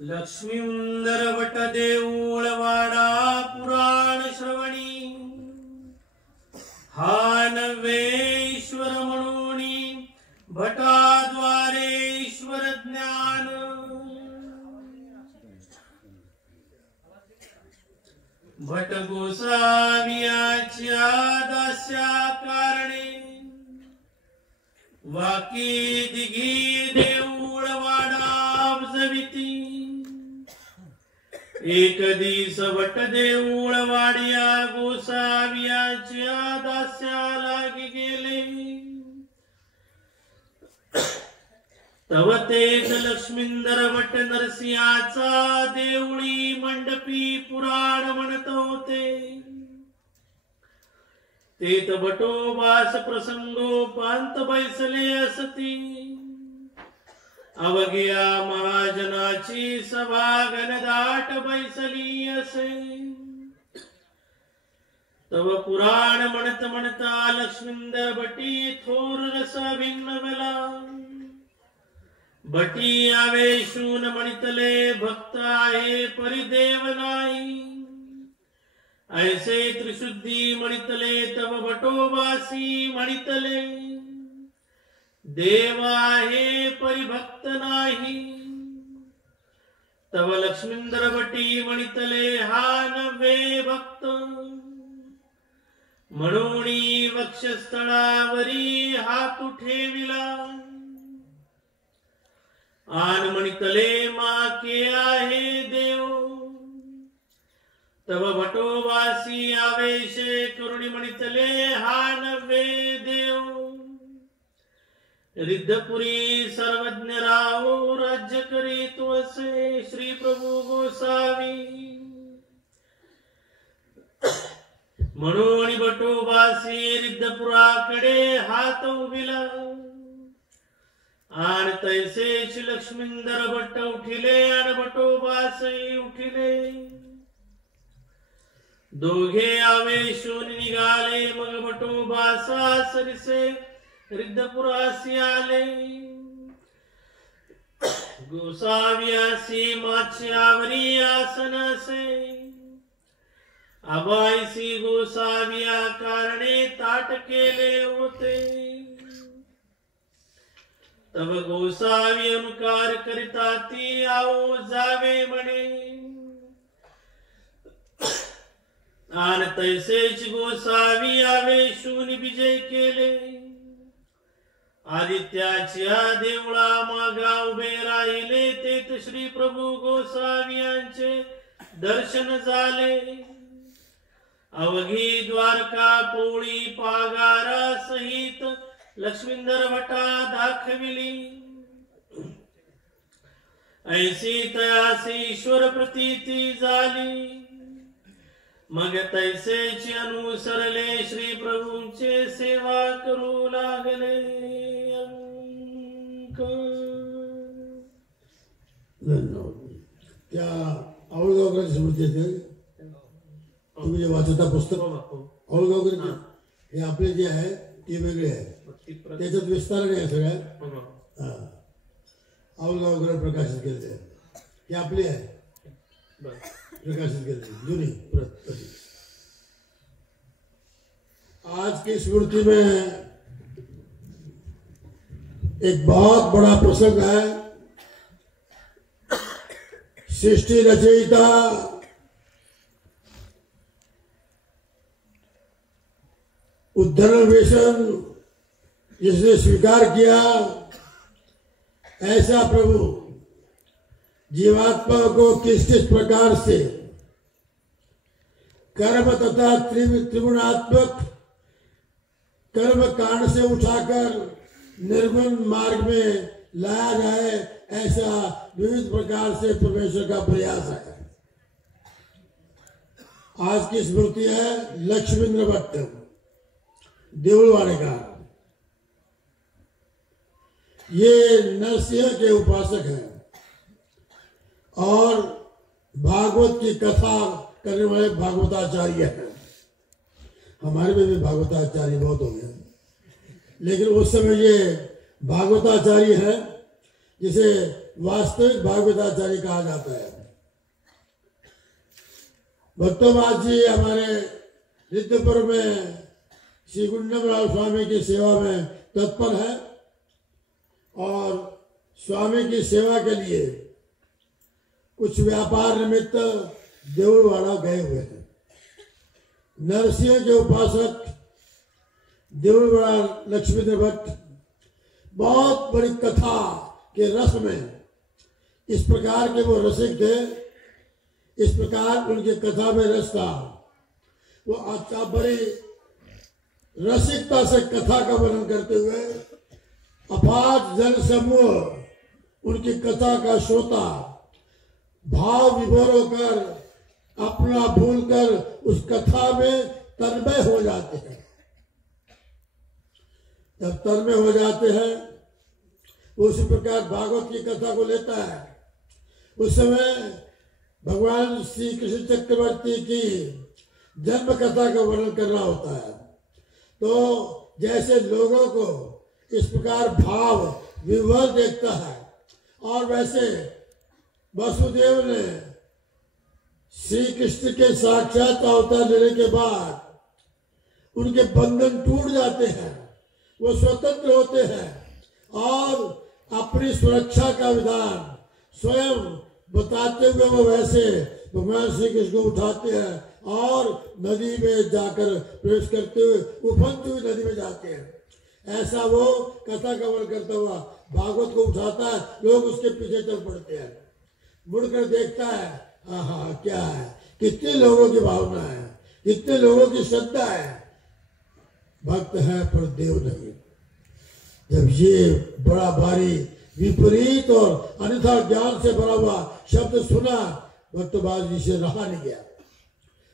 लक्ष्मींदर what Deulwada पुराण श्रवणी हा नव्हेश्वर म्हणून भटाद्वारे ईश्वर ज्ञान भट गोसावियाच्या दास्या कारणे वाकी दिघी देऊळवाडा जविती एक दिस वट देऊळवाडिया गोसावियाच्या दास्या लागी गेले तव तेच लक्ष्मींदर वट नरसिंहाचा देऊळी मंडपी पुराण म्हणत होते तेत वटोबास प्रसंगोपांत बैसले असती अवघ्या महाजनाची सभा घनदाट बैसली असे तव पुराण म्हणत म्हणता लक्ष्मींदर भटी थोर रस भिन्नवला भटी आवेशून म्हणितले भक्त आहे परिदेव नाही ऐसे त्रिशुद्धी म्हणितले तव भटोबासी म्हणितले देव आहे परिभक्त नाही तव लक्ष्मींदर भटी म्हणितले हा नव्हे भक्त म्हणून वक्षस्थळावरी हात ठेविला आन म्हणितले माके आहे देव तव भटोबासी आवेशे करुणी म्हणितले हा नव्हे देव रिद्धपुरी सर्वज्ञ राहो राज्य करीतो असे श्री प्रभू गोसावी म्हणून भटोबासी रिद्धपुराकडे हात उभिला आन तैसेच लक्ष्मींदर भट्ट उठिले आणि भटोबासही उठिले दोघे आवेशून निघाले मग भटोबासा सरिसे रिद्धपुरासी आले गोसावियासी माच्यावरी आसन असे अबाईसी गोसाविया कारणे ताट केले होते तब गोसावी अनुकार करिता ती आओ जावे म्हणे आन तैसेच गोसावी आवेशून विजय केले आदित्याच्या देवळा मागा उभे राहिले तेथ श्री प्रभू गोसावियांचे दर्शन झाले अवघी द्वारका पोळी पागारा सहित लक्ष्मींदर भटा दाखविली ऐसी तयासी ईश्वर प्रतीती झाली मग तैसेचे अनुसरले श्री प्रभूंचे सेवा करू लागले त्या औळगावकरांची स्मृती येते तुम्ही जे वाचता पुस्तक औळगावकर हे आपले जे आहे ते वेगळे आहे त्याच्यात विस्तार नाही आहे सगळ्या औळगावकर प्रकाशित केले हे आपले आहे प्रकाशित केले जुनी प्रत आज की स्मृति में एक बहुत बड़ा प्रसंग है सृष्टि रचयिता उद्धरणवेशन जिसने स्वीकार किया ऐसा प्रभु जीवात्मा को किस किस प्रकार से कर्म तथा त्रिगुणात्मक कर्म कांड से उठाकर निर्गुण मार्ग में लाया जाए ऐसा विविध प्रकार से परमेश्वर का प्रयास है। आज की स्मृति है लक्ष्मींद्र भट्ट देऊळवाड़े का। ये नरसिंह के उपासक हैं और भागवत की कथा करने वाले भागवताचार्य हैं। हमारे में भी भागवताचार्य बहुत हो गए, लेकिन उस समय ये भागवताचार्य है जिसे वास्तविक भागवताचार्य कहा जाता है। भट्टोबाज जी हमारे रिद्धपुर में श्री गुंडमराव स्वामी की सेवा में तत्पर है और स्वामी की सेवा के लिए कुछ व्यापार निमित्त देऊलवाड़ा गए हुए हैं। नरसिंह के उपासक देऊलवाड़ा लक्ष्मीधर भट्ट बहुत बड़ी कथा के रस में इस प्रकार के वो रसिक थे, इस प्रकार उनकी कथा में रस था। वो अच्छा बड़ी रसिकता से कथा का वर्णन करते हुए अपार जन समूह उनकी कथा का श्रोता भाव विभोर होकर अपना भूलकर उस कथा में तन्मय हो जाते हैं। जब तन्मय हो जाते हैं उसी प्रकार भागवत की कथा को लेता है। उस समय भगवान श्री कृष्ण चक्रवर्ती की जन्म कथा का वर्णन करना होता है। तो जैसे लोगों को इस प्रकार भाव विभोर देखता है और वैसे वसुदेव ने श्री कृष्ण के साक्षात अवतार लेने के बाद उनके बंधन टूट जाते हैं, वो स्वतंत्र होते हैं और अपनी सुरक्षा का विधान स्वयं बताते हुए वो वैसे भगवान श्री कृष्ण को उठाते हैं और नदी में जाकर प्रवेश करते हुए उफनती हुई नदी में जाते हैं। ऐसा वो कथा का वर्णन करता हुआ भागवत को उठाता है, लोग उसके पीछे चल पड़ते हैं। मुड़कर देखता है, हाँ क्या है, कितने लोगों की भावना है, कितने लोगों की श्रद्धा है, भक्त है पर देव नहीं। जब ये बड़ा भारी विपरीत और अन्यथा ज्ञान से भरा हुआ शब्द सुना, भट्टोबाज जी से रहा नहीं गया।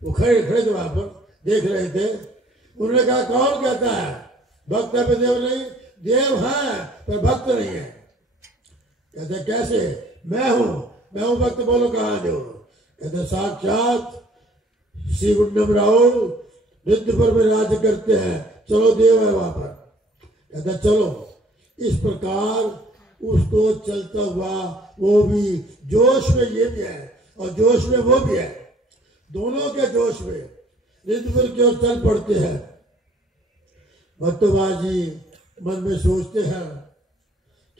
वो खड़े खड़े थे वहां पर, देख रहे थे। उन्होंने कहा कौन कहता है भक्त है पर देव नहीं? देव है पर भक्त नहीं है। कहते कैसे? मैं हूं भक्त, बोलो कहाँ देव? कहते साक्षात श्री गुंडमराव रिद्धपुर में राज्य करते हैं, चलो देव है वहां पर। कहते चलो। इस प्रकार उसको चलता हुआ वो भी जोश में ये भी है और जोश में वो भी है, दोनों के जोश में रिद्धपुर की ओर चल पड़ते हैं। भट्टोबाज जी मन में सोचते हैं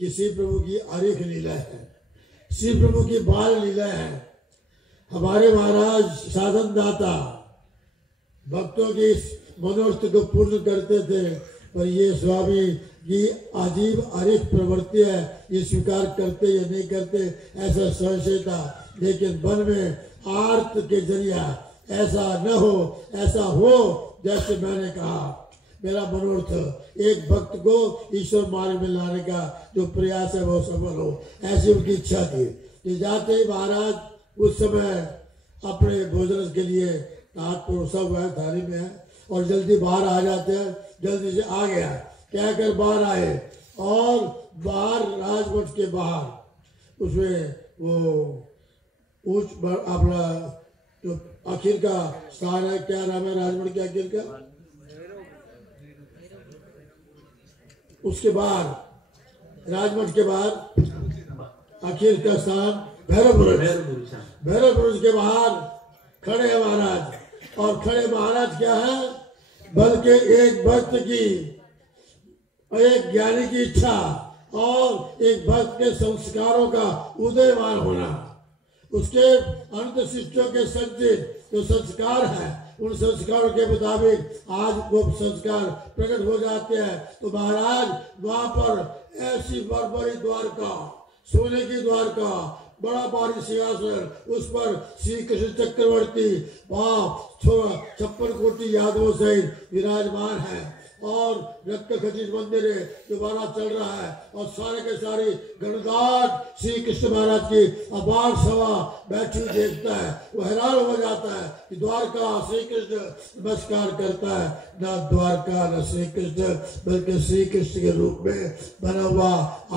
कि श्री प्रभु की अनेक लीला है, श्री प्रभु की बाल लीला है। हमारे महाराज साधन दाता भक्तों की इस मनोरथ को पूर्ण करते थे, पर ये स्वामी की अजीब अनेक प्रवृत्ति है, ये स्वीकार करते या नहीं करते ऐसा संशय था। लेकिन मन में आर्त के जरिया ऐसा न हो, ऐसा हो जैसे मैंने कहा। मेरा मनोरथ एक भक्त को ईश्वर मार्ग में लाने का जो प्रयास है वो सफल हो, ऐसी उनकी इच्छा थी। कि जाते ही महाराज उस समय अपने भोजन के लिए हाथ परोसा हुआ है, थाली में है और जल्दी बाहर आ जाते हैं। जल्दी से आ गया क्या कर बाहर आए और बाहर राजमठ के बाहर उसमें वो ऊंच अपना जो आखिर का स्थान है, क्या नाम है राजमठ के आखिर का? उसके बाहर राजमठ के बाहर आखिर का स्थान भैरव बुरुज के बाहर खड़े हैं महाराज। और खड़े महाराज क्या है? बल्कि एक भक्त की, एक ज्ञानी की इच्छा और एक भक्त के संस्कारों का उदयमान होना, उसके अंत शिष्यों के संचित जो संस्कार है उन संस्कारों के मुताबिक आज वो संस्कार प्रकट हो जाते हैं। तो महाराज वहां पर ऐसी बड़ी द्वारका, सोने की द्वारका, बड़ा भारी सिंहासन, उस पर श्री कृष्ण चक्रवर्ती वहाँ 56 कोटि यादवों सहित विराजमान है और रक्त खचित मंदिर है जो महाराज चल रहा है और सारे के सारे गणदाट श्री कृष्ण महाराज की अपार सभा बैठी देखता है। वो हैरान हो जाता है कि द्वारका श्री कृष्ण नमस्कार करता है, न द्वारका न श्री कृष्ण बल्कि श्री कृष्ण के रूप में बना हुआ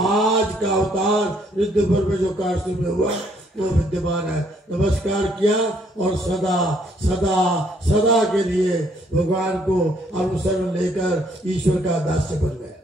आज का अवतार रिद्धपुर में जो काशी में हुआ वो विद्यमान है। नमस्कार किया और सदा सदा सदा के लिए भगवान को अनुसरण लेकर ईश्वर का दास बन गया,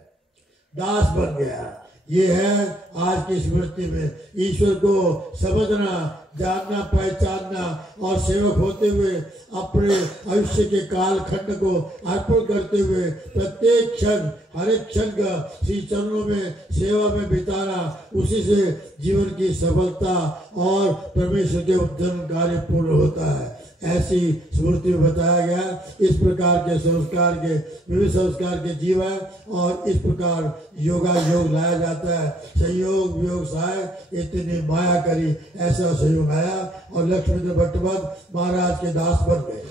दास बन गया। ये है आज की स्मृति में ईश्वर को समझना, जानना, पहचानना और सेवक होते हुए अपने आयुष्य के काल खंड को अर्पण करते हुए प्रत्येक क्षण, हर एक क्षण का श्री चरणों में सेवा में बिताना, उसी से जीवन की सफलता और परमेश्वर के उद्यम कार्य पूर्ण होता है। ऐसी स्मृति में बताया गया। इस प्रकार के संस्कार के विविध संस्कार के जीव है और इस प्रकार योगा योग लाया जाता है। संयोग वियोग सहाय इतनी माया करी, ऐसा संयोग आया और लक्ष्मीधर भट्टवत महाराज के दास बन गए।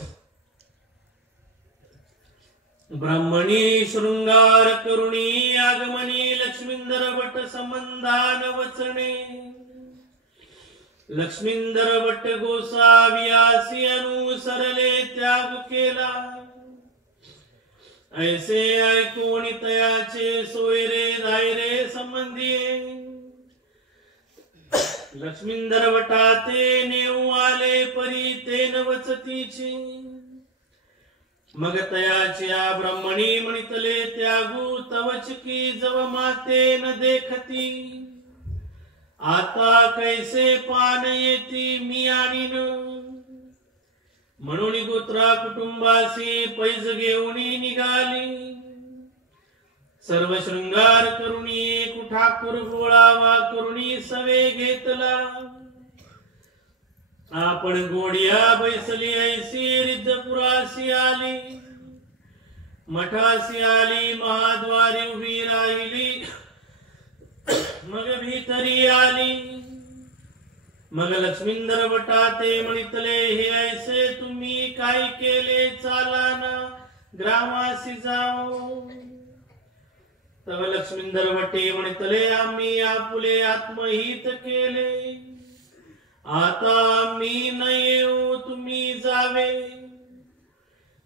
ब्राह्मणी श्रृंगार करुणी आगमनी लक्ष्मीधर भट्ट संबंधान वचने लक्ष्मीधर भट्ट गोसावियासी अनुसरले त्याग केला ऐसे ऐकून तयाचे सोयरे दायरे संबंधिये लक्ष्मीधर भट्टाते नेऊ आले परी तेन वचतीची मग तयाच्या ब्रह्मणी म्हणितले त्यागू तवच की जव माते न देखती आता कैसे पान येती मी आणीन म्हणून गोत्रा कुटुंबासी पैज घेऊन निघाली सर्व शृंगार करुणी ठाकूर गोळावा करुणी सवे घेतला आपण गोडिया बैसली ऐसी रिद्धपुरासी आली मठासी आली महाद्वारी उभी राहिली मग भीतरी आली मग लक्ष्मीधर भट्टाते म्हणितले हे ऐसे तुम्ही काय केले चाला ना ग्रामासी जाओ तव लक्ष्मीधर भट्टे म्हणितले आम्ही आपुले आत्महित केले आता आम्ही न येऊ तुम्ही जावे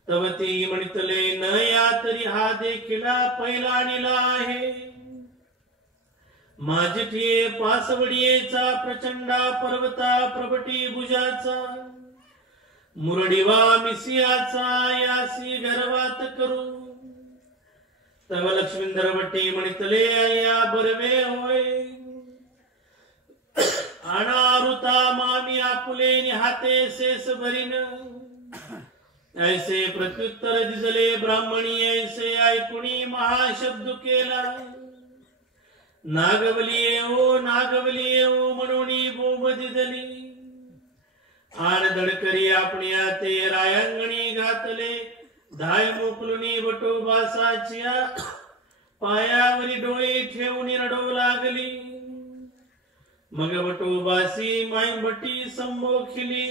तव ती म्हणितले न या तरी हा देखिला पहिला आणला आहे माझे पासवडीचा प्रचंडा पर्वता प्रबटी भुजाचा मुरडीवा मिसियाचा यासी गर्वात करू तव लक्ष्मीधर भट्टे म्हणितले या बरवे होय अनारुता मामी आपुले हाते शेष भरीन ऐसे प्रत्युत्तर दिजले ब्राह्मणी ऐसे ऐकुणी महाशब्द केला नागवली ओ म्हणून बोंब दिदली आन दडकरी आपल्या ते रायांगणी घातले धाय मोकलुनी वटोबासाच्या पायावरी डोळे ठेवून रडू लागली मग वटोबासी माई भट्टी संबोखिली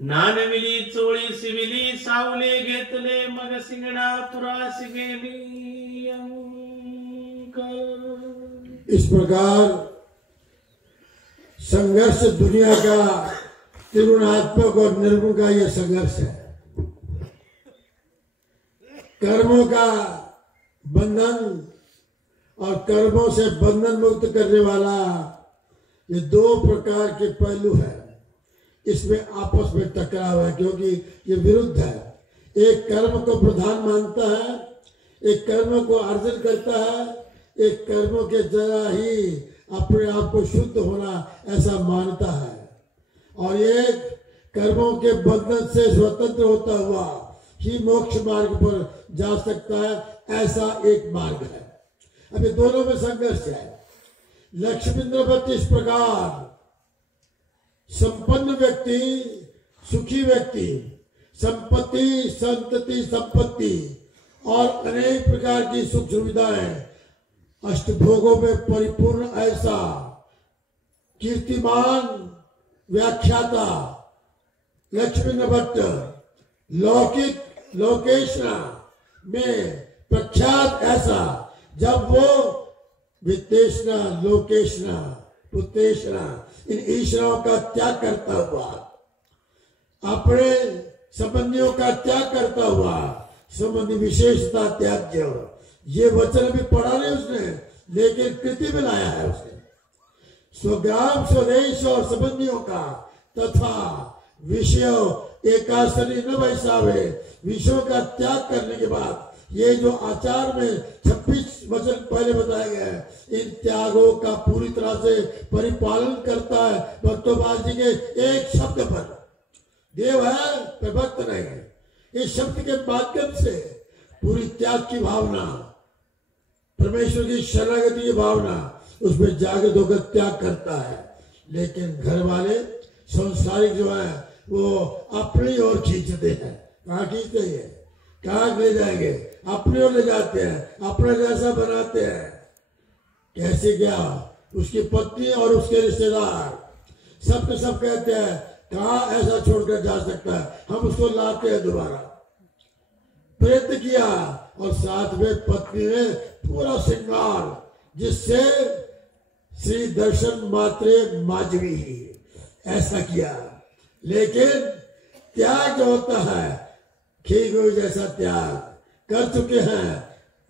नानविली चोळी सिविली सावले घेतले मग सिंगणा पुरास गेली इस प्रकार संघर्ष दुनिया का त्रिगुणात्मक और निर्गुण का यह संघर्ष है। कर्मों का बंधन और कर्मों से बंधन मुक्त करने वाला ये दो प्रकार के पहलू है। इसमें आपस में टकराव है क्योंकि ये विरुद्ध है। एक कर्म को प्रधान मानता है, एक कर्म को अर्जन करता है, एक कर्मों के जरा ही अपने आप को शुद्ध होना ऐसा मानता है और एक कर्मों के बंधन से स्वतंत्र होता हुआ ही मोक्ष मार्ग पर जा सकता है, ऐसा एक मार्ग है। अभी दोनों में संघर्ष है। लक्ष्मीधर भट्ट इस प्रकार संपन्न व्यक्ति, सुखी व्यक्ति, संपत्ति, संतति, संपत्ति और अनेक प्रकार की सुख सुविधाएं, अष्टभोगों में परिपूर्ण ऐसा कीर्तिमान व्याख्याता लक्ष्मीधर भट्ट लौकिक लोकेशना में प्रख्यात ऐसा, जब वो वित्तेशना, लोकेशना, पुत्तेशना इन ईश्वरों का त्याग करता हुआ, अपने संबंधियों का त्याग करता हुआ, संबंधी विशेषता त्याज्य, ये वचन भी पढ़ा नहीं उसने, लेकिन कृति में लाया है उसने। स्वग्राम स्वदेश और संबंधियों का तथा विषय एकासनी न बैसावे, विषयों का त्याग करने के बाद ये जो आचार में 26 वचन पहले बताया गया है, इन त्यागों का पूरी तरह से परिपालन करता है भक्तों जी के एक शब्द पर। देव है पर भक्त नहीं है। इस शब्द के माध्यम से पूरी त्याग की भावना, परमेश्वर की शरणागति की भावना उसमें जागृत होकर त्याग करता है। लेकिन घर वाले संसारिक जो है वो अपनी ओर खींचते हैं। कहाँ खींचते हैं? कहाँ ले जाएंगे? अपनी ओर ले जाते हैं, अपना जैसा बनाते हैं। कैसे क्या? उसकी पत्नी और उसके रिश्तेदार सब के सब कहते हैं कहाँ ऐसा छोड़कर जा सकता है, हम उसको लाते हैं दोबारा। प्रयत्न किया और साथ में पत्नी ने पूरा श्रृंगार जिससे श्री दर्शन मात्रे माजवी ऐसा किया। लेकिन त्याग जो होता है, खीगो जैसा त्याग कर चुके हैं,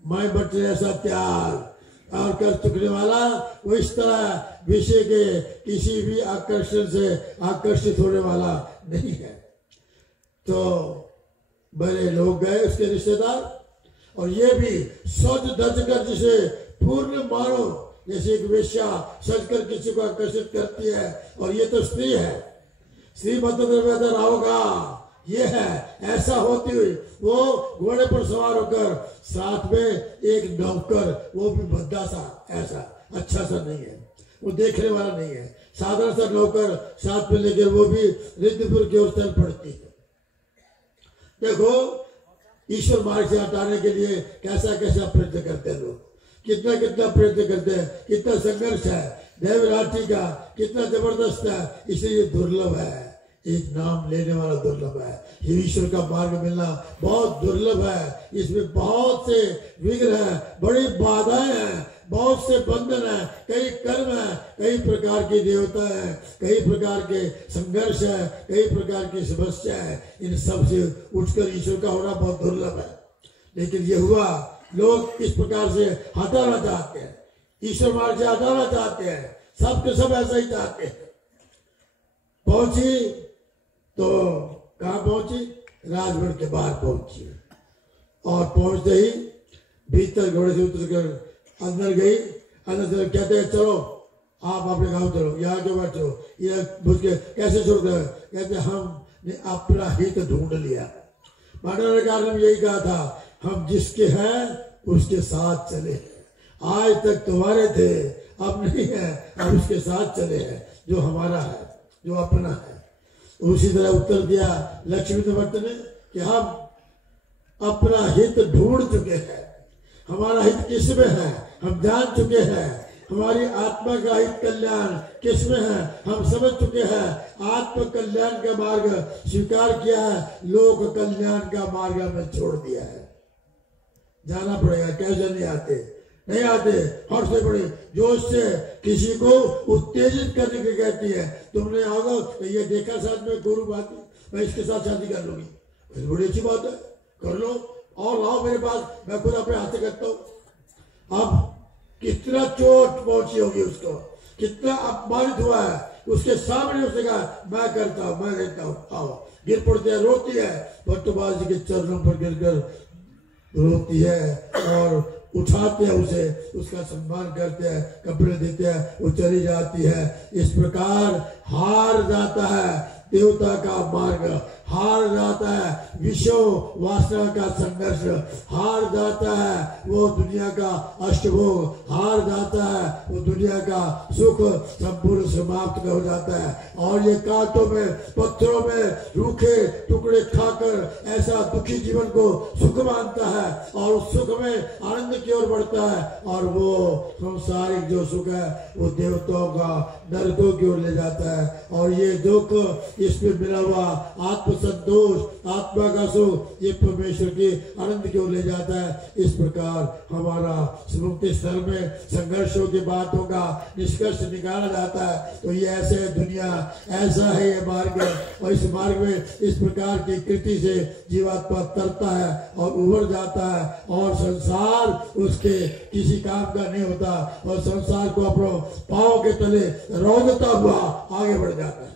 मैं बट जैसा त्याग और कर चुकने वाला वो इस तरह विषय के किसी भी आकर्षण से आकर्षित होने वाला नहीं है। तो बड़े लोग गए उसके रिश्तेदार, और ये भी सज धज कर जिसे पूर्ण मानो, जैसे एक वेश्या सजकर किसी को आकर्षित करती है, और ये तो स्त्री है, स्त्री मतलब होगा ये है। ऐसा होती हुई वो घोड़े पर सवार होकर, साथ में एक नौकर, वो भी भद्दा सा, ऐसा अच्छा सा नहीं है, वो देखने वाला नहीं है, साधारण सा नौकर साथ में लेकर वो भी रिद्धपुर की ओर चल पड़ती है। देखो ईश्वर मार्ग से हटाने के लिए कैसा कैसा प्रयत्न करते हैं लोग, कितना कितना प्रयत्न करते हैं, कितना संघर्ष है, दैवराठी का कितना जबरदस्त है। इसलिए दुर्लभ है, एक नाम लेने वाला दुर्लभ है। ये ईश्वर का मार्ग मिलना बहुत दुर्लभ है। इसमें बहुत से विघ्न है, बड़ी बाधाएं हैं, बहुत से बंधन है, कई कर्म है, कई प्रकार की देवता है, कई प्रकार के संघर्ष है, कई प्रकार की समस्या है। इन सब से उठकर ईश्वर का होना बहुत दुर्लभ है। लेकिन ये हुआ, लोग इस प्रकार से हटाना चाहते हैं, ईश्वर मार्ग से हटाना चाहते हैं, सब के सब ऐसा ही चाहते हैं। पहुंची तो कहाँ पहुंची? राजगढ़ के बाहर पहुंची, और पहुंचते ही भीतर घोड़े से उतर कर अंदर गई। अंदर से कहते हैं चलो आप अपने गांव चलो, यहाँ क्यों बैठे हो? ये पूछ के कैसे छोड़ गए? कहते हमने अपना हित ढूंढ लिया। मानव कारण यही कहा था, हम जिसके हैं उसके साथ चले, आज तक तुम्हारे थे अब नहीं है, अब उसके साथ चले हैं जो हमारा है, जो अपना है। उसी तरह उत्तर दिया लक्ष्मी भट्ट ने कि हम अपना हित ढूंढ चुके हैं, हमारा हित किसमें है हम जान चुके हैं, हमारी आत्मा का हित कल्याण किसमें है हम समझ चुके हैं। आत्म कल्याण का मार्ग स्वीकार किया है, लोक कल्याण का मार्ग हमने छोड़ दिया है। जाना पड़ेगा, कैसे नहीं आते, नहीं आते, हर से बड़े जोश से किसी को उत्तेजित करने की कहती है। तुमने आओगे ये देखा साथ में गुरु बात, मैं इसके साथ शादी कर लूंगी, बड़ी अच्छी बात है, कर लो और लाओ मेरे पास, मैं खुद अपने हाथ से करता हूँ। अब कितना चोट पहुंची होगी उसको, कितना अपमानित हुआ है, उसके सामने उसने कहा मैं करता हूँ, मैं रहता हूँ, आओ। गिर पड़ती है, रोती है, भट्टोबाजी के चरणों पर गिरकर रोती है और उठाते हैं उसे, उसका सम्मान करते हैं, कपड़े देते हैं, वो चली जाती है। इस प्रकार हार जाता है देवता का मार्ग, हार जाता है विषयों वासना का संघर्ष, हार जाता है वो दुनिया का अष्टभोग, हार जाता है वो दुनिया का सुख संपूर्ण समाप्त हो जाता है। और ये कांटों में पत्थरों में रूखे टुकड़े खाकर ऐसा दुखी जीवन को सुख मानता है और उस सुख में आनंद की ओर बढ़ता है, और वो संसारिक जो सुख है वो देवताओं का नरकों की ओर ले जाता है। और ये दुख इसमें मिला हुआ आत्म संतोष, आत्मा का सुख, ये परमेश्वर के आनंद की ओर ले जाता है। इस प्रकार हमारा स्मृति स्थल में संघर्षों की बातों का निष्कर्ष निकाला जाता है। तो ये ऐसे दुनिया, ऐसा है ये मार्ग, और इस मार्ग में इस प्रकार की कृति से जीवात्मा तरता है और उभर जाता है, और संसार उसके किसी काम का नहीं होता, और संसार को अपने पांव के तले रौंदता हुआ आगे बढ़ जाता है।